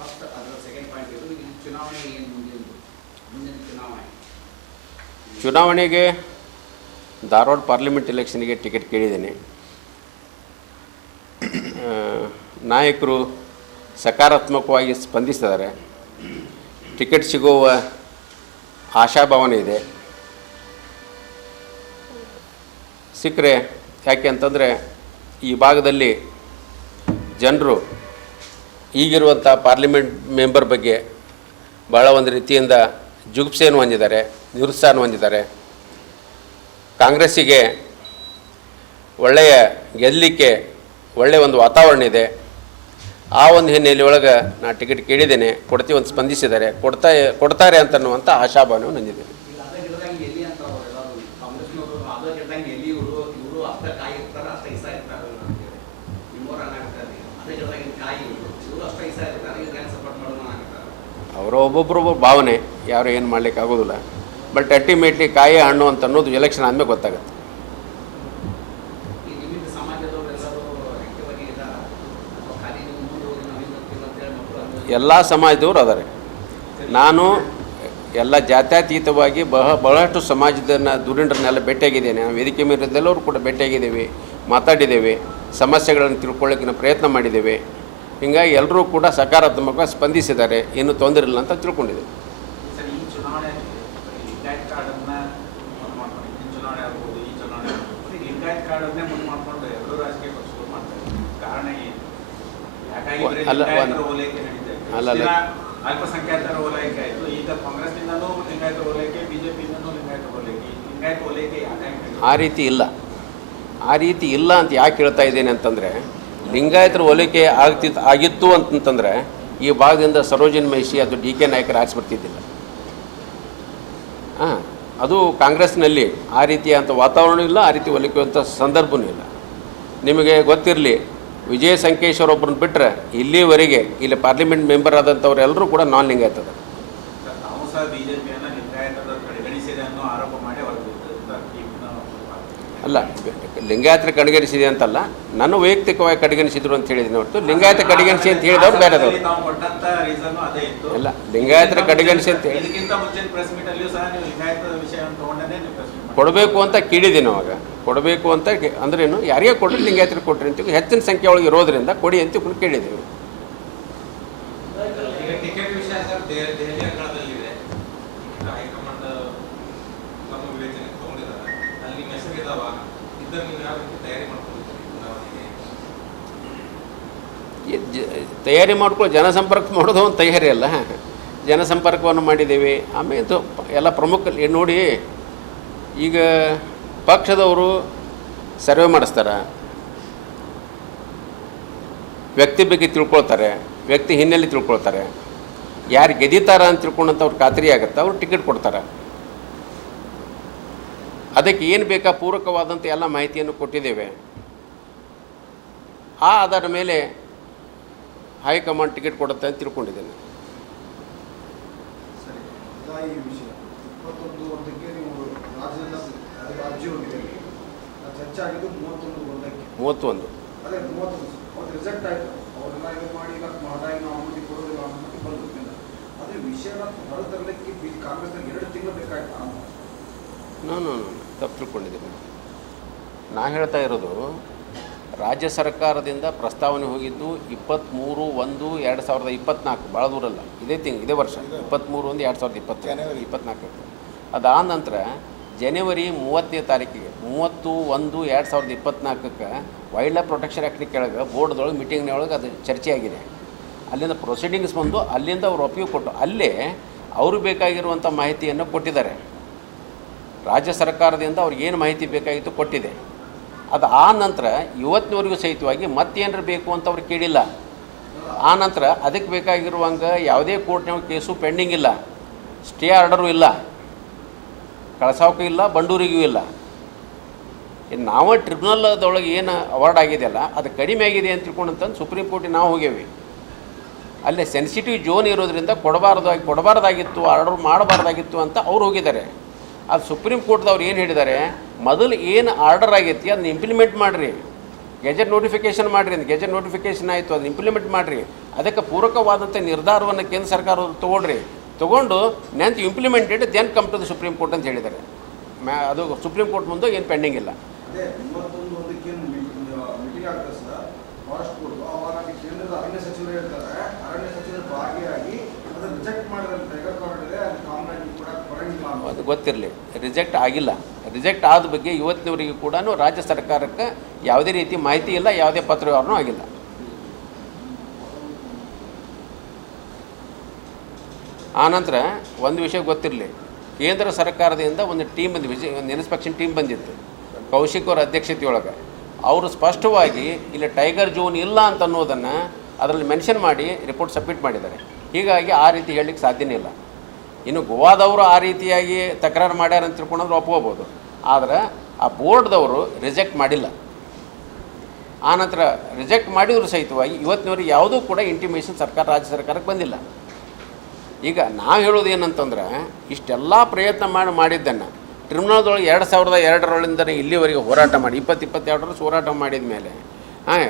First ಅದರ second point ಇದು ಇದು ಚುನಾವಣೆ ಏನು ಮುಂದಿನ ಮುಂದಿನ ಚುನಾವಣೆ. ಚುನಾವಣೆಗೆ ಧಾರವಾಡ ಪಾರ್ಲಿಮೆಂಟ್ ಎಲೆಕ್ಷನ್ಗೆ ಟಿಕೆಟ್ ಕೇಳಿದ್ದೀನಿ. ನಾಯಕರು ಸಕಾರಾತ್ಮಕವಾಗಿ ಸ್ಪಂದಿಸಿದ್ದಾರೆ. ಟಿಕೆಟ್ ಸಿಗುವ ಆಶಾಭಾವನೆ ಇದೆ. ಸಿಕ್ಕರೆ ಯಾಕೆ ಅಂತಂದರೆ, ಈ ಭಾಗದಲ್ಲಿ ಜನರು ಈಗಿರುವಂಥ ಪಾರ್ಲಿಮೆಂಟ್ ಮೆಂಬರ್ ಬಗ್ಗೆ ಭಾಳ ಒಂದು ರೀತಿಯಿಂದ ಜುಗುಪ್ಸೆಯನ್ನು ಹೊಂದಿದ್ದಾರೆ, ನಿರುತ್ಸಾಹನ ಹೊಂದಿದ್ದಾರೆ. ಕಾಂಗ್ರೆಸ್ಸಿಗೆ ಒಳ್ಳೆಯ ಗೆಲ್ಲಲಿಕ್ಕೆ ಒಳ್ಳೆಯ ಒಂದು ವಾತಾವರಣ ಇದೆ. ಆ ಒಂದು ಹಿನ್ನೆಲೆ ಒಳಗೆ ನಾ ಟಿಕೆಟ್ ಕೇಳಿದ್ದೇನೆ, ಕೊಡ್ತೀವಿ ಅಂತ ಸ್ಪಂದಿಸಿದ್ದಾರೆ. ಕೊಡ್ತಾ, ಕೊಡ್ತಾರೆ ಅಂತನ್ನುವಂಥ ಆಶಾಭಾವನೆ ಹೊಂದಿದ್ದೇನೆ ಅವರ ಒಬ್ಬೊಬ್ಬರೊಬ್ಬ ಭಾವನೆ ಯಾರು ಏನು ಮಾಡಲಿಕ್ಕೆ ಆಗೋದಿಲ್ಲ ಬಟ್ ಅಲ್ಟಿಮೇಟ್ಲಿ ಕಾಯಿ ಹಣ್ಣು ಅಂತ ಅನ್ನೋದು ಎಲೆಕ್ಷನ್ ಆದಮೇಲೆ ಗೊತ್ತಾಗುತ್ತೆ. ಎಲ್ಲರೂ ಎಲ್ಲ ಸಮಾಜದವರು ಅದಾರೆ. ನಾನು ಎಲ್ಲ ಜಾತ್ಯತೀತವಾಗಿ ಬಹ ಬಹಳಷ್ಟು ಸಮಾಜದನ್ನ ದುರಿಂಡ್ರನ್ನೆಲ್ಲ ಭೇಟಿಯಾಗಿದ್ದೇನೆ. ನಾವು ವೇದಿಕೆ ಮೇಲಿದ್ದೆಲ್ಲರೂ ಕೂಡ ಭೇಟಿಯಾಗಿದ್ದೇವೆ ಮಾತಾಡಿದ್ದೇವೆ ಸಮಸ್ಯೆಗಳನ್ನು ತಿಳ್ಕೊಳ್ಳೋಕೆ ಪ್ರಯತ್ನ ಮಾಡಿದ್ದೇವೆ. ಹೀಗಾಗಿ ಎಲ್ಲರೂ ಕೂಡ ಸಕಾರಾತ್ಮಕವಾಗಿ ಸ್ಪಂದಿಸಿದ್ದಾರೆ. ಏನು ತೊಂದರೆ ಇಲ್ಲ ಅಂತ ತಿಳ್ಕೊಂಡಿದೆ. ಅಲ್ಲ, ಅಲ್ಲ, ಅಲ್ಲ. ಅಲ್ಪಸಂಖ್ಯಾತರ ಓಲೈಕೆ ಆಯಿತು. ಈಗ ಕಾಂಗ್ರೆಸ್ನಿಂದನೂ ಲಿಂಗಾಯತ ಓಲೈಕೆ ಬಿಜೆಪಿಯಿಂದನೂ ಲಿಂಗಾಯತ ಓಲೈಕೆ. ಈ ಲಿಂಗಾಯತ ಓಲೈಕೆ ಆ ರೀತಿ ಇಲ್ಲ. ಆ ರೀತಿ ಇಲ್ಲ ಅಂತ ಯಾಕೆ ಹೇಳ್ತಾ ಇದ್ದೇನೆ ಅಂತಂದರೆ ಲಿಂಗಾಯತರ ಹೋಲಿಕೆ ಆಗ್ತಿತ್ತು ಆಗಿತ್ತು ಅಂತಂತಂದರೆ, ಈ ಭಾಗದಿಂದ ಸರೋಜಿನ ಮಹಿಷಿ ಅದು ಡಿ ಕೆ ನಾಯಕರು ಆರಿಸ್ಬಿಡ್ತಿದ್ದಿಲ್ಲ ಹಾಂ, ಅದು ಕಾಂಗ್ರೆಸ್ನಲ್ಲಿ ಆ ರೀತಿಯಾದಂಥ ವಾತಾವರಣ ಇಲ್ಲ, ಆ ರೀತಿ ಹೋಲಿಕೆಯುವಂಥ ಸಂದರ್ಭವೂ ಇಲ್ಲ. ನಿಮಗೆ ಗೊತ್ತಿರಲಿ, ವಿಜಯ ಸಂಕೇಶ್ವರ ಒಬ್ಬರನ್ನ ಬಿಟ್ಟರೆ ಇಲ್ಲಿವರೆಗೆ ಇಲ್ಲಿ ಪಾರ್ಲಿಮೆಂಟ್ ಮೆಂಬರ್ ಆದಂಥವ್ರು ಎಲ್ಲರೂ ಕೂಡ ನಾನ್ ಲಿಂಗಾಯತದ ಸರ್ ತಾವು ಸಹ ಬಿಜೆಪಿಯನ್ನ ಲಿಂಗಾಯತದ ಕಡೆಗಣಿಸಿದೆ ಅನ್ನೋ ಆರೋಪ ಮಾಡಿ ಹೊರಗೆ ಅಲ್ಲ ಲಿಂಗಾಯತ ಕಡೆಗಣಿಸಿದೆ ಅಂತಲ್ಲ ನಾನು ವೈಯಕ್ತಿಕವಾಗಿ ಕಡೆಗಣಿಸಿದ್ರು ಅಂತ ಹೇಳಿದ್ದೀನಿ ಹೊರತು ಲಿಂಗಾಯತ ಕಡೆಗಣಿಸಿ ಅಂತ ಹೇಳಿದವ್ರು ಬೇರೆದವ್ರು. ಇಲ್ಲ ಲಿಂಗಾಯತರ ಕಡೆಗಣಿಸಿ ಅಂತ ಹೇಳಿ. ಕೊಡಬೇಕು ಅಂತ ಕೇಳಿದ್ದೀನಿ ಅವಾಗ. ಕೊಡಬೇಕು ಅಂತ ಅಂದ್ರೆ ಅಂದ್ರೇನು ಯಾರಿಗೆ ಕೊಡ್ರಿ ಲಿಂಗಾಯತರು ಕೊಡ್ರಿ ಅಂತ ಹೆಚ್ಚಿನ ಸಂಖ್ಯೆ ಒಳಗೆ ಇರೋದ್ರಿಂದ ಕೊಡಿ ಅಂತ ಕೇಳಿದ್ದೀವಿ ಈಗ ಟಿಕೆಟ್ ವಿಷಯ ಸರ್ ದೆಹಲಿ ದೆಹಲಿ ಅಂಗಳದಲ್ಲಿದೆ ಈಗ ಹೈಕಮಾಂಡ್ ತಮ್ಮ ವಿವೇಚನೆಗೆ ತಗೊಂಡಿದ್ದಾರೆ ಅಲ್ಲಿ ನಿಮ್ಮ ಹೆಸರಿದಾವ ಇದನ್ನು ನೀವು ಯಾವ ರೀತಿ ತಯಾರಿ ಮಾಡ್ಕೊಂಡಿದ್ದೀರಿ ಚುನಾವಣೆಗೆ ಈ ಜ- ತಯಾರಿ ಮಾಡ್ಕೊಳ್ಳೋ ಜನಸಂಪರ್ಕ ಮಾಡೋದು ಒಂದು ತಯಾರಿ ಅಲ್ಲ. ಜನಸಂಪರ್ಕವನ್ನು ಮಾಡಿದ್ದೀವಿ. ಆಮೇಲೆ ಇದು ಎಲ್ಲ ಪ್ರಮುಖ ನೋಡಿ, ಈಗ ಪಕ್ಷದವರು ಸರ್ವೆ ಮಾಡಿಸ್ತಾರೆ. ವ್ಯಕ್ತಿ ಬಗ್ಗೆ ತಿಳ್ಕೊಳ್ತಾರೆ, ವ್ಯಕ್ತಿ ಹಿನ್ನೆಲೆ ತಿಳ್ಕೊಳ್ತಾರೆ. ಯಾರು ಗೆದಿತಾರ ಅಂತ ತಿಳ್ಕೊಂಡಂತ ಅವ್ರು ಖಾತ್ರಿ ಆಗುತ್ತೆ. ಅವ್ರು ಟಿಕೆಟ್ ಕೊಡ್ತಾರೆ. ಅದಕ್ಕೆ ಏನು ಬೇಕಾ ಪೂರಕವಾದಂಥ ಎಲ್ಲ ಮಾಹಿತಿಯನ್ನು ಕೊಟ್ಟಿದ್ದೇವೆ. ಆ ಆಧಾರದ ಮೇಲೆ ಹೈಕಮಾಂಡ್ ಟಿಕೆಟ್ ಕೊಡುತ್ತೆ ಅಂತ ತಿಳ್ಕೊಂಡಿದ್ದೇನೆ. ಮೂವತ್ತೊಂದು ನಾನು ತಪ್ಪು ತಿಳ್ಕೊಂಡಿದ್ದೀನಿ. ನಾ ಹೇಳ್ತಾ ಇರೋದು ರಾಜ್ಯ ಸರ್ಕಾರದಿಂದ ಪ್ರಸ್ತಾವನೆ ಹೋಗಿದ್ದು ಇಪ್ಪತ್ತ್ಮೂರು ಒಂದು ಎರಡು ಸಾವಿರದ ಇಪ್ಪತ್ನಾಲ್ಕು ಭಾಳ ದೂರಲ್ಲ ಇದೇ ತಿಂಗ್ ಇದೇ ವರ್ಷ. ಇಪ್ಪತ್ತ್ಮೂರು ಒಂದು ಎರಡು ಸಾವಿರದ ಇಪ್ಪತ್ತು. ಇಪ್ಪತ್ನಾಲ್ಕು ಅದಾದ ನಂತರ ಜನವರಿ ಮೂವತ್ತನೇ ತಾರೀಕಿಗೆ ಮೂವತ್ತು ಒಂದು ಎರಡು ಸಾವಿರದ ಇಪ್ಪತ್ನಾಲ್ಕಕ್ಕೆ ವೈಲ್ಡ್ ಲೈಫ್ ಪ್ರೊಟೆಕ್ಷನ್ ಆ್ಯಕ್ಟ್ ಕೆಳಗೆ ಬೋರ್ಡ್ದೊಳಗೆ ಮೀಟಿಂಗ್ನೊಳಗೆ ಅದು ಚರ್ಚೆ ಆಗಿದೆ ಅಲ್ಲಿಂದ ಪ್ರೊಸೀಡಿಂಗ್ಸ್ ಬಂದು ಅಲ್ಲಿಂದ ಅವ್ರು ಒಪ್ಪಿಗೆ ಕೊಟ್ಟು ಅಲ್ಲೇ ಅವರು ಬೇಕಾಗಿರುವಂಥ ಮಾಹಿತಿಯನ್ನು ಕೊಟ್ಟಿದ್ದಾರೆ. ರಾಜ್ಯ ಸರ್ಕಾರದಿಂದ ಅವ್ರಿಗೆ ಏನು ಮಾಹಿತಿ ಬೇಕಾಗಿತ್ತು ಕೊಟ್ಟಿದೆ. ಅದು ಆ ನಂತರ ಇವತ್ತಿನವರೆಗೂ ಸಹಿತವಾಗಿ ಮತ್ತೇನಾರು ಬೇಕು ಅಂತ ಅವ್ರು ಕೇಳಿಲ್ಲ. ಆ ನಂತರ ಅದಕ್ಕೆ ಬೇಕಾಗಿರುವಂಗೆ ಯಾವುದೇ ಕೋರ್ಟ್ನಾಗ ಕೇಸು ಪೆಂಡಿಂಗ್ ಇಲ್ಲ. ಸ್ಟೇ ಆರ್ಡರು ಇಲ್ಲ. ಕಳಸಾವಕ್ಕೂ ಇಲ್ಲ, ಬಂಡೂರಿಗೂ ಇಲ್ಲ. ಇನ್ನು ನಾವು ಟ್ರಿಬ್ಯುನಲ್ದೊಳಗೆ ಏನು ಅವಾರ್ಡ್ ಆಗಿದೆಯಲ್ಲ ಅದು ಕಡಿಮೆ ಆಗಿದೆ ಅಂತ ತಿಳ್ಕೊಂಡಂತಂದು ಸುಪ್ರೀಂ ಕೋರ್ಟಿಗೆ ನಾವು ಹೋಗೇವಿ ಅಲ್ಲೇ ಸೆನ್ಸಿಟಿವ್ ಜೋನ್ ಇರೋದ್ರಿಂದ ಕೊಡಬಾರ್ದಾಗಿ ಕೊಡಬಾರ್ದಾಗಿತ್ತು ಆರ್ಡರ್ ಮಾಡಬಾರ್ದಾಗಿತ್ತು ಅಂತ ಅವ್ರು ಹೋಗಿದ್ದಾರೆ. ಅದು ಸುಪ್ರೀಂ ಕೋರ್ಟ್ದವ್ರು ಏನು ಹೇಳಿದ್ದಾರೆ ಮೊದಲು ಏನು ಆರ್ಡರ್ ಆಗೈತಿ ಅದನ್ನ ಇಂಪ್ಲಿಮೆಂಟ್ ಮಾಡಿರಿ. ಗೆಜೆಟ್ ನೋಟಿಫಿಕೇಶನ್ ಮಾಡಿರಿ ಅಂತ ಗೆಜೆಟ್ ನೋಟಿಫಿಕೇಶನ್ ಆಯಿತು ಅದನ್ನ ಇಂಪ್ಲಿಮೆಂಟ್ ಮಾಡಿರಿ. ಅದಕ್ಕೆ ಪೂರಕವಾದಂಥ ನಿರ್ಧಾರವನ್ನು ಕೇಂದ್ರ ಸರ್ಕಾರ ತೊಗೊಳ್ರಿ. ತೊಗೊಂಡು ನೆಂತ್ implemented then come to the supreme court ಅಂತ ಹೇಳಿದ್ದಾರೆ ಮ್ಯಾ ಅದು ಸುಪ್ರೀಂ ಕೋರ್ಟ್ ಮುಂದೆ ಏನು ಪೆಂಡಿಂಗ್ ಇಲ್ಲ. ಅದು ಗೊತ್ತಿರಲಿ. ರಿಜೆಕ್ಟ್ ಆಗಿಲ್ಲ. ರಿಜೆಕ್ಟ್ ಆದ ಬಗ್ಗೆ ಇವತ್ತಿನವರೆಗೂ ಕೂಡ ರಾಜ್ಯ ಸರ್ಕಾರಕ್ಕೆ ಯಾವುದೇ ರೀತಿ ಮಾಹಿತಿ ಇಲ್ಲ, ಯಾವುದೇ ಪತ್ರ ವ್ಯವಹಾರನೂ ಆಗಿಲ್ಲ. ಆನಂತರ ಒಂದು ವಿಷಯ ಗೊತ್ತಿರಲಿ, ಕೇಂದ್ರ ಸರ್ಕಾರದಿಂದ ಒಂದು ಟೀಮ್ ಬಂದು ವಿಜಿ, ಒಂದು ಇನ್ಸ್ಪೆಕ್ಷನ್ ಟೀಮ್ ಬಂದಿತ್ತು, ಕೌಶಿಕ್ ಅವರ ಅಧ್ಯಕ್ಷತೆಯೊಳಗೆ. ಅವರು ಸ್ಪಷ್ಟವಾಗಿ ಇಲ್ಲಿ ಟೈಗರ್ ಜೋನ್ ಇಲ್ಲ ಅಂತ ಅನ್ನೋದನ್ನು ಅದರಲ್ಲಿ ಮೆನ್ಷನ್ ಮಾಡಿ ರಿಪೋರ್ಟ್ ಸಬ್ಮಿಟ್ ಮಾಡಿದ್ದಾರೆ. ಹೀಗಾಗಿ ಆ ರೀತಿ ಹೇಳಲಿಕ್ಕೆ ಸಾಧ್ಯನೇ ಇಲ್ಲ. ಇನ್ನು ಗೋವಾದವರು ಆ ರೀತಿಯಾಗಿ ತಕರಾರು ಮಾಡ್ಯಾರ ಅಂತ ತಿಳ್ಕೊಂಡ್ರೆ ಒಪ್ಕೋಬೋದು. ಆದರೆ ಆ ಬೋರ್ಡ್ದವರು ರಿಜೆಕ್ಟ್ ಮಾಡಿಲ್ಲ. ಆನಂತರ ರಿಜೆಕ್ಟ್ ಮಾಡಿದ್ರು ಸಹಿತವಾಗಿ ಇವತ್ತಿನವರೆಗೆ ಯಾವುದೂ ಕೂಡ ಇಂಟಿಮೇಷನ್ ಸರ್ಕಾರ, ರಾಜ್ಯ ಸರ್ಕಾರಕ್ಕೆ ಬಂದಿಲ್ಲ. ಈಗ ನಾವು ಹೇಳೋದು ಏನಂತಂದ್ರೆ ಇಷ್ಟೆಲ್ಲ ಪ್ರಯತ್ನ ಮಾಡಿ ಮಾಡಿದ್ದನ್ನು ಟ್ರಿಬ್ಯುನಲ್ದೊಳಗೆ ಎರಡು ಸಾವಿರದ ಎರಡರೊಳಿಂದನೇ ಇಲ್ಲಿವರೆಗೆ ಹೋರಾಟ ಮಾಡಿ ಇಪ್ಪತ್ತು ಇಪ್ಪತ್ತೆರಡರಲ್ಲಿ ಹೋರಾಟ ಮಾಡಿದ ಮೇಲೆ, ಹಾಂ,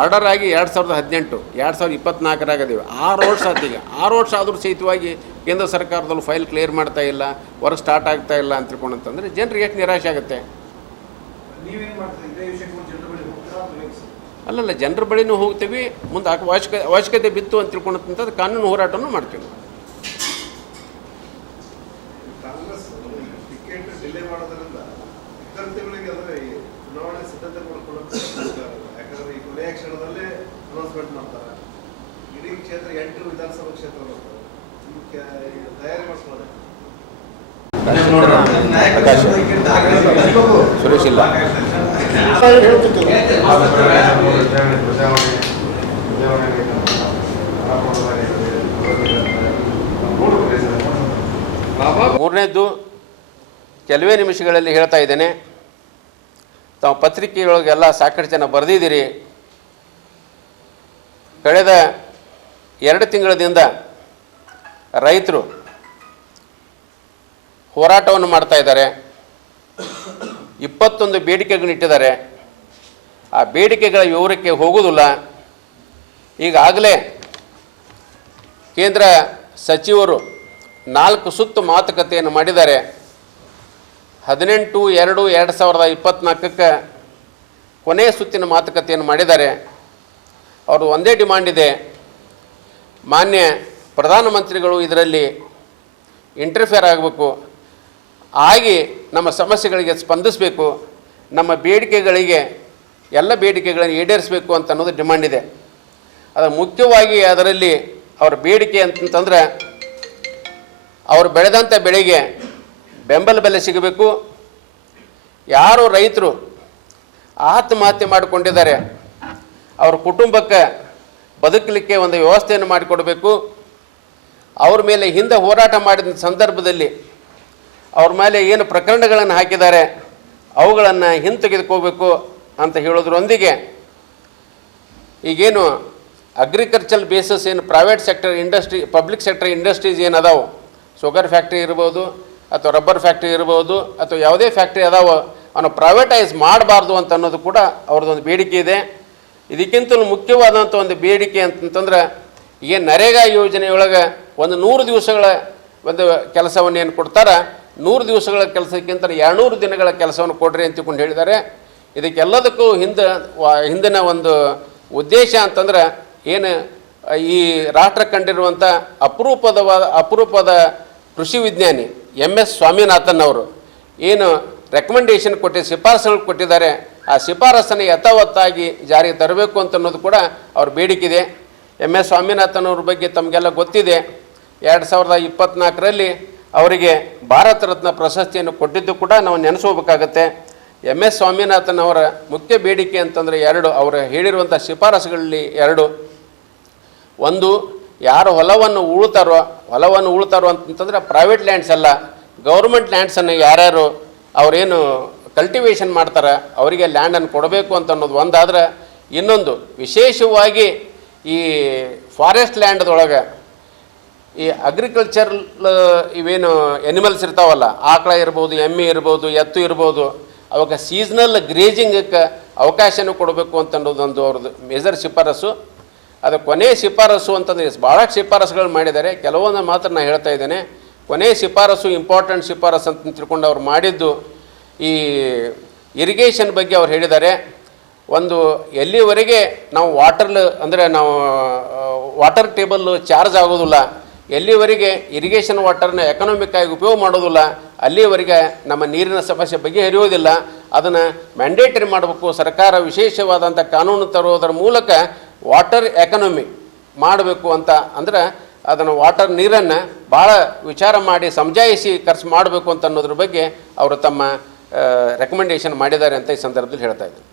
ಆರ್ಡರ್ ಆಗಿ ಎರಡು ಸಾವಿರದ ಹದಿನೆಂಟು, ಎರಡು ಸಾವಿರದ ಇಪ್ಪತ್ತ್ನಾಲ್ಕರಾಗದೇವೆ ಆರು ವರ್ಷ ಆತೀಗ ಆರು ವರ್ಷ ಆದರೂ ಸಹಿತವಾಗಿ ಕೇಂದ್ರ ಸರ್ಕಾರದಲ್ಲಿ ಫೈಲ್ ಕ್ಲಿಯರ್ ಮಾಡ್ತಾ ಇಲ್ಲ ವರ್ಕ್ ಸ್ಟಾರ್ಟ್ ಆಗ್ತಾ ಇಲ್ಲ ಅಂತ ತಿಳ್ಕೊಂಡಂತಂದರೆ ಜನರಿಗೆ ಎಷ್ಟು ನಿರಾಶೆ ಆಗುತ್ತೆ. ಮಾಡ್ತೀರಿ? ಅಲ್ಲಲ್ಲ ಜನರ ಬಳಿನೂ ಹೋಗ್ತೀವಿ ಮುಂದೆ ಅವಶ್ಯಕ ಅವಶ್ಯಕತೆ ಬಿತ್ತು ಅಂತ ತಿಳ್ಕೊಂಡಂಥದ್ದು ಕಾನೂನು ಹೋರಾಟನೂ ಮಾಡ್ತೀವಿ. ಕ್ಷಣದಲ್ಲೇ ಅನೌನ್ಸ್ಮೆಂಟ್ ಮಾಡ್ತಾರೆ. ಇಡೀ ಕ್ಷೇತ್ರ ಎಂಟು ವಿಧಾನಸಭಾ ಕ್ಷೇತ್ರ ಬರ್ತವೆ ಸುರೇಶ್ ಇಲ್ಲ. ಮೂರನೇದ್ದು ಕೆಲವೇ ನಿಮಿಷಗಳಲ್ಲಿ ಹೇಳ್ತಾ ಇದ್ದೇನೆ. ತಾವು ಪತ್ರಿಕೆಯೊಳಗೆಲ್ಲ ಸಾಕಷ್ಟು ಜನ ಬರೆದಿದ್ದೀರಿ. ಕಳೆದ ಎರಡು ತಿಂಗಳದಿಂದ ರೈತರು ಹೋರಾಟವನ್ನು ಮಾಡ್ತಾ ಇದ್ದಾರೆ. ಇಪ್ಪತ್ತೊಂದು ಬೇಡಿಕೆಗಳನ್ನಿಟ್ಟಿದ್ದಾರೆ ಆ ಬೇಡಿಕೆಗಳ ವಿವರಕ್ಕೆ ಹೋಗುವುದಿಲ್ಲ. ಈಗಾಗಲೇ ಕೇಂದ್ರ ಸಚಿವರು ನಾಲ್ಕು ಸುತ್ತು ಮಾತುಕತೆಯನ್ನು ಮಾಡಿದ್ದಾರೆ. ಹದಿನೆಂಟು, ಎರಡು ಎರಡು ಸಾವಿರದ ಇಪ್ಪತ್ತ್ನಾಲ್ಕಕ್ಕೆ ಕೊನೆಯ ಸುತ್ತಿನ ಮಾತುಕತೆಯನ್ನು ಮಾಡಿದ್ದಾರೆ. ಅವರು ಒಂದೇ ಡಿಮಾಂಡ್ ಇದೆ. ಮಾನ್ಯ ಪ್ರಧಾನಮಂತ್ರಿಗಳು ಇದರಲ್ಲಿ ಇಂಟರ್ಫಿಯರ್ ಆಗಬೇಕು. ಆಗಿ ನಮ್ಮ ಸಮಸ್ಯೆಗಳಿಗೆ ಸ್ಪಂದಿಸಬೇಕು. ನಮ್ಮ ಬೇಡಿಕೆಗಳಿಗೆ, ಎಲ್ಲ ಬೇಡಿಕೆಗಳನ್ನು ಈಡೇರಿಸಬೇಕು ಅಂತ ಅನ್ನೋದು ಡಿಮ್ಯಾಂಡ್ ಇದೆ. ಅದು ಮುಖ್ಯವಾಗಿ ಅದರಲ್ಲಿ ಅವರ ಬೇಡಿಕೆ ಅಂತಂತಂದರೆ, ಅವರು ಬೆಳೆದಂಥ ಬೆಳೆಗೆ ಬೆಂಬಲ ಬೆಲೆ ಸಿಗಬೇಕು. ಯಾರು ರೈತರು ಆತ್ಮಹತ್ಯೆ ಮಾಡಿಕೊಂಡಿದ್ದಾರೆ, ಅವ್ರ ಕುಟುಂಬಕ್ಕೆ ಬದುಕಲಿಕ್ಕೆ ಒಂದು ವ್ಯವಸ್ಥೆಯನ್ನು ಮಾಡಿಕೊಡಬೇಕು. ಅವ್ರ ಮೇಲೆ ಹಿಂದೆ ಹೋರಾಟ ಮಾಡಿದ ಸಂದರ್ಭದಲ್ಲಿ ಅವ್ರ ಮೇಲೆ ಏನು ಪ್ರಕರಣಗಳನ್ನು ಹಾಕಿದ್ದಾರೆ, ಅವುಗಳನ್ನು ಹಿಂತೆಗೆದುಕೋಬೇಕು ಅಂತ ಹೇಳೋದ್ರೊಂದಿಗೆ ಈಗೇನು ಅಗ್ರಿಕಲ್ಚರ್ ಬೇಸಸ್ ಏನು private sector industry public sector industries ಏನು ಅದಾವೆ ಶುಗರ್ ಫ್ಯಾಕ್ಟ್ರಿ ಇರ್ಬೋದು, ಅಥವಾ ರಬ್ಬರ್ ಫ್ಯಾಕ್ಟ್ರಿ ಇರ್ಬೋದು, ಅಥವಾ ಯಾವುದೇ ಫ್ಯಾಕ್ಟ್ರಿ ಅದಾವೆ, ಅವನು ಪ್ರೈವೇಟೈಸ್ ಮಾಡಬಾರ್ದು ಅಂತ ಅನ್ನೋದು ಕೂಡ ಅವ್ರದ್ದೊಂದು ಬೇಡಿಕೆ ಇದೆ. ಇದಕ್ಕಿಂತಲೂ ಮುಖ್ಯವಾದಂಥ ಒಂದು ಬೇಡಿಕೆ ಅಂತಂತಂದ್ರೆ ಏನು ನರೇಗಾ ಯೋಜನೆಯೊಳಗೆ ಒಂದು ನೂರು ದಿವಸಗಳ ಒಂದು ಕೆಲಸವನ್ನು ಏನು ಕೊಡ್ತಾರೆ? ನೂರು ದಿವಸಗಳ ಕೆಲಸಕ್ಕಿಂತ ಎರಡುನೂರು ದಿನಗಳ ಕೆಲಸವನ್ನು ಕೊಡ್ರಿ ಅಂತ ತಿಳ್ಕೊಂಡು ಹೇಳಿದ್ದಾರೆ. ಇದಕ್ಕೆಲ್ಲದಕ್ಕೂ ಹಿಂದೆ ಹಿಂದಿನ ಒಂದು ಉದ್ದೇಶ ಅಂತಂದ್ರೆ ಏನು, ಈ ರಾಷ್ಟ್ರ ಕಂಡಿರುವಂಥ ಅಪರೂಪದವಾದ, ಅಪರೂಪದ ಕೃಷಿ ವಿಜ್ಞಾನಿ ಎಂ ಎಸ್ ಸ್ವಾಮಿನಾಥನ್ ಅವರು ಏನು ರೆಕಮೆಂಡೇಶನ್ ಕೊಟ್ಟು ಶಿಫಾರಸುಗಳು ಕೊಟ್ಟಿದ್ದಾರೆ. ಆ ಶಿಫಾರಸನ್ನು ಯಥಾವತ್ತಾಗಿ ಜಾರಿಗೆ ತರಬೇಕು ಅಂತ ಅನ್ನೋದು ಕೂಡ ಅವ್ರ ಬೇಡಿಕೆ ಎಂ ಎಸ್ ಸ್ವಾಮಿನಾಥನ್ ಅವ್ರ ಬಗ್ಗೆ ತಮಗೆಲ್ಲ ಗೊತ್ತಿದೆ. ಎರಡು ಸಾವಿರದ ಇಪ್ಪತ್ನಾಲ್ಕರಲ್ಲಿ ಅವರಿಗೆ ಭಾರತ ರತ್ನ ಪ್ರಶಸ್ತಿಯನ್ನು ಕೊಟ್ಟಿದ್ದು ಕೂಡ ನಾವು ನೆನೆಸ್ಕೋಬೇಕಾಗತ್ತೆ ಎಂ ಎಸ್ ಸ್ವಾಮಿನಾಥನ್ ಅವರ ಮುಖ್ಯ ಬೇಡಿಕೆ ಅಂತಂದರೆ ಎರಡು, ಅವರು ಹೇಳಿರುವಂಥ ಶಿಫಾರಸುಗಳಲ್ಲಿ ಎರಡು. ಒಂದು, ಯಾರು ಹೊಲವನ್ನು ಉಳ್ತಾರೋ ಹೊಲವನ್ನು ಉಳ್ತಾರೋ ಅಂತಂತಂದರೆ ಪ್ರೈವೇಟ್ ಲ್ಯಾಂಡ್ಸ್ ಅಲ್ಲ ಗೌರ್ಮೆಂಟ್ ಲ್ಯಾಂಡ್ಸನ್ನು ಯಾರ್ಯಾರು ಅವರೇನು ಕಲ್ಟಿವೇಷನ್ ಮಾಡ್ತಾರೆ, ಅವರಿಗೆ ಲ್ಯಾಂಡನ್ನು ಕೊಡಬೇಕು ಅಂತ ಅನ್ನೋದು ಒಂದಾದ್ರೆ, ಇನ್ನೊಂದು, ವಿಶೇಷವಾಗಿ ಈ ಫಾರೆಸ್ಟ್ ಲ್ಯಾಂಡ್ದೊಳಗೆ ಈ ಅಗ್ರಿಕಲ್ಚರ್ ಇವೇನು ಎನಿಮಲ್ಸ್ ಇರ್ತಾವಲ್ಲ, ಆಕಳ ಇರ್ಬೋದು, ಎಮ್ಮೆ ಇರ್ಬೋದು, ಎತ್ತು ಇರ್ಬೋದು, ಅವಾಗ ಸೀಸ್ನಲ್ ಗ್ರೇಜಿಂಗಕ್ಕೆ ಅವಕಾಶನ ಕೊಡಬೇಕು ಅಂತ ಅನ್ನೋದೊಂದು ಅವ್ರದ್ದು ಮೇಜರ್ ಶಿಫಾರಸು. ಅದು ಕೊನೆ ಶಿಫಾರಸು ಅಂತಂದರೆ ಭಾಳ ಶಿಫಾರಸುಗಳು ಮಾಡಿದ್ದಾರೆ. ಕೆಲವೊಂದು ಮಾತ್ರ ನಾನು ಹೇಳ್ತಾ ಇದ್ದೇನೆ. ಕೊನೆ ಶಿಫಾರಸು ಇಂಪಾರ್ಟೆಂಟ್ ಶಿಫಾರಸು ಅಂತ ತಿಳ್ಕೊಂಡು ಅವ್ರು ಮಾಡಿದ್ದು ಈ ಇರಿಗೇಷನ್ ಬಗ್ಗೆ ಅವ್ರು ಹೇಳಿದ್ದಾರೆ. ಒಂದು ಎಲ್ಲಿವರೆಗೆ ನಾವು ವಾಟರ್ಲ್ ಅಂದರೆ ನಾವು ವಾಟರ್ ಟೇಬಲ್ ಚಾರ್ಜ್ ಆಗೋದಿಲ್ಲ ಎಲ್ಲಿವರೆಗೆ ಇರಿಗೇಷನ್ ವಾಟರ್ನ ಎಕನಾಮಿಕ್ ಆಗಿ ಉಪಯೋಗ ಮಾಡೋದಿಲ್ಲ, ಅಲ್ಲಿವರೆಗೆ ನಮ್ಮ ನೀರಿನ ಸಮಸ್ಯೆ ಬಗೆಹರಿಯೋದಿಲ್ಲ ಅದನ್ನು ಮ್ಯಾಂಡೇಟರಿ ಮಾಡಬೇಕು, ಸರ್ಕಾರ ವಿಶೇಷವಾದಂಥ ಕಾನೂನು ತರುವುದರ ಮೂಲಕ ವಾಟರ್ ಎಕನಮಿ ಮಾಡಬೇಕು ಅಂತ ಅಂದ್ರೆ ಅದನ್ನು ವಾಟರ್ ನೀರನ್ನು ಭಾಳ ವಿಚಾರ ಮಾಡಿ, ಸಮಜಾಯಿಸಿ ಖರ್ಚು ಮಾಡಬೇಕು ಅಂತ ಅನ್ನೋದ್ರ ಬಗ್ಗೆ ಅವರು ತಮ್ಮ ರೆಕಮೆಂಡೇಷನ್ ಮಾಡಿದ್ದಾರೆ ಅಂತ ಈ ಸಂದರ್ಭದಲ್ಲಿ ಹೇಳ್ತಾ ಇದ್ದೀನಿ.